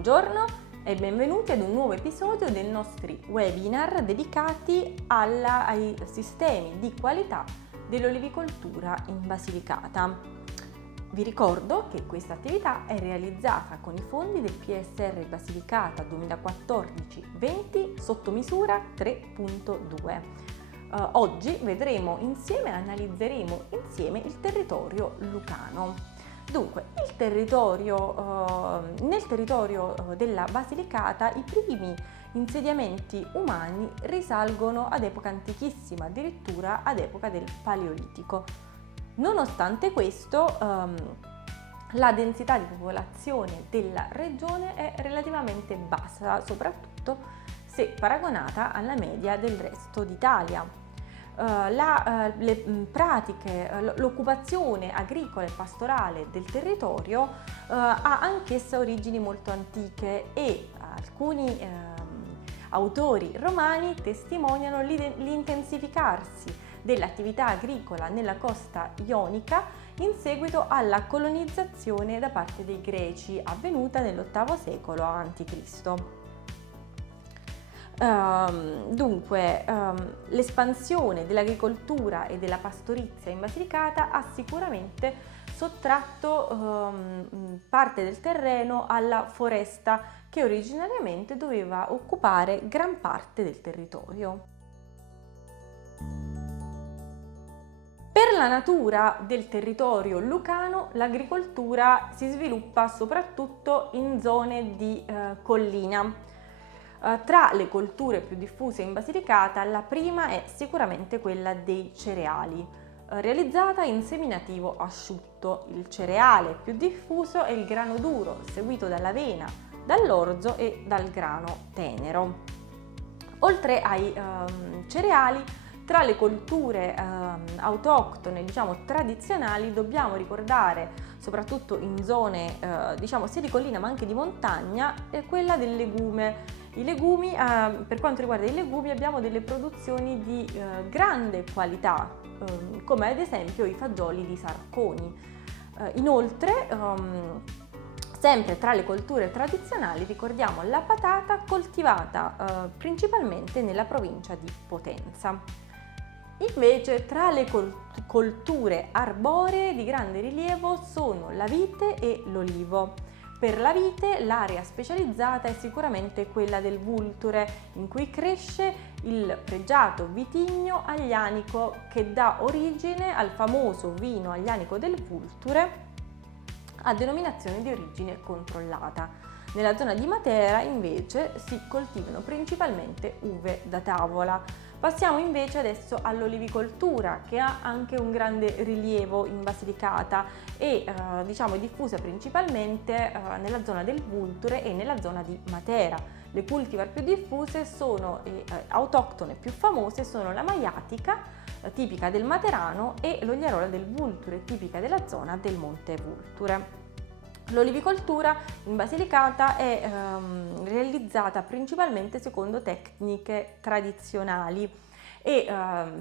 Buongiorno e benvenuti ad un nuovo episodio dei nostri webinar dedicati ai sistemi di qualità dell'olivicoltura in Basilicata. Vi ricordo che questa attività è realizzata con i fondi del PSR Basilicata 2014-20 sotto misura 3.2. Oggi vedremo insieme, analizzeremo insieme il territorio lucano. Dunque, nel territorio della Basilicata i primi insediamenti umani risalgono ad epoca antichissima, addirittura ad epoca del Paleolitico. Nonostante questo, la densità di popolazione della regione è relativamente bassa, soprattutto se paragonata alla media del resto d'Italia. Le pratiche, l'occupazione agricola e pastorale del territorio ha anch'essa origini molto antiche e alcuni autori romani testimoniano l'intensificarsi dell'attività agricola nella costa ionica in seguito alla colonizzazione da parte dei Greci avvenuta nell'VIII secolo a.C. L'espansione dell'agricoltura e della pastorizia in Basilicata ha sicuramente sottratto parte del terreno alla foresta che originariamente doveva occupare gran parte del territorio. Per la natura del territorio lucano, l'agricoltura si sviluppa soprattutto in zone di collina. Tra le colture più diffuse in Basilicata, la prima è sicuramente quella dei cereali, realizzata in seminativo asciutto. Il cereale più diffuso è il grano duro, seguito dall'avena, dall'orzo e dal grano tenero. Oltre ai cereali, tra le colture autoctone, tradizionali, dobbiamo ricordare, soprattutto in zone sia di collina ma anche di montagna, quella del legume. I legumi, per quanto riguarda i legumi, abbiamo delle produzioni di grande qualità, come ad esempio i fagioli di Sarconi. Inoltre, sempre tra le colture tradizionali, ricordiamo la patata coltivata principalmente nella provincia di Potenza. Invece, tra le colture arboree di grande rilievo sono la vite e l'olivo. Per la vite l'area specializzata è sicuramente quella del Vulture, in cui cresce il pregiato vitigno aglianico che dà origine al famoso vino aglianico del Vulture a denominazione di origine controllata. Nella zona di Matera invece si coltivano principalmente uve da tavola. Passiamo invece adesso all'olivicoltura, che ha anche un grande rilievo in Basilicata e è diffusa principalmente nella zona del Vulture e nella zona di Matera. Le cultivar più diffuse sono autoctone più famose sono la maiatica, tipica del Materano, e l'ogliarola del Vulture, tipica della zona del Monte Vulture. L'olivicoltura in Basilicata è realizzata principalmente secondo tecniche tradizionali e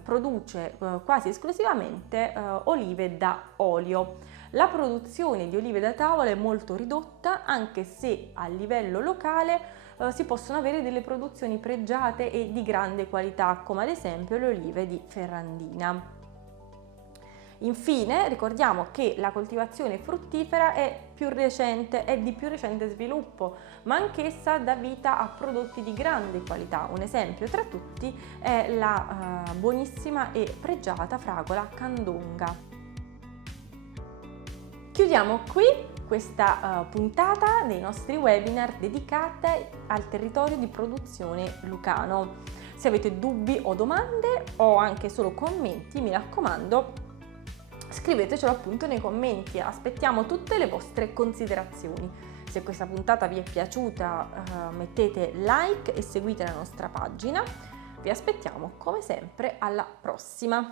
produce quasi esclusivamente olive da olio. La produzione di olive da tavola è molto ridotta, anche se a livello locale si possono avere delle produzioni pregiate e di grande qualità, come ad esempio le olive di Ferrandina. Infine ricordiamo che la coltivazione fruttifera è di più recente sviluppo, ma anch'essa dà vita a prodotti di grande qualità. Un esempio tra tutti è la buonissima e pregiata fragola Candonga. Chiudiamo qui questa puntata dei nostri webinar dedicate al territorio di produzione lucano. Se avete dubbi o domande o anche solo commenti, mi raccomando, scrivetecelo appunto nei commenti, aspettiamo tutte le vostre considerazioni. Se questa puntata vi è piaciuta, mettete like e seguite la nostra pagina. Vi aspettiamo come sempre alla prossima!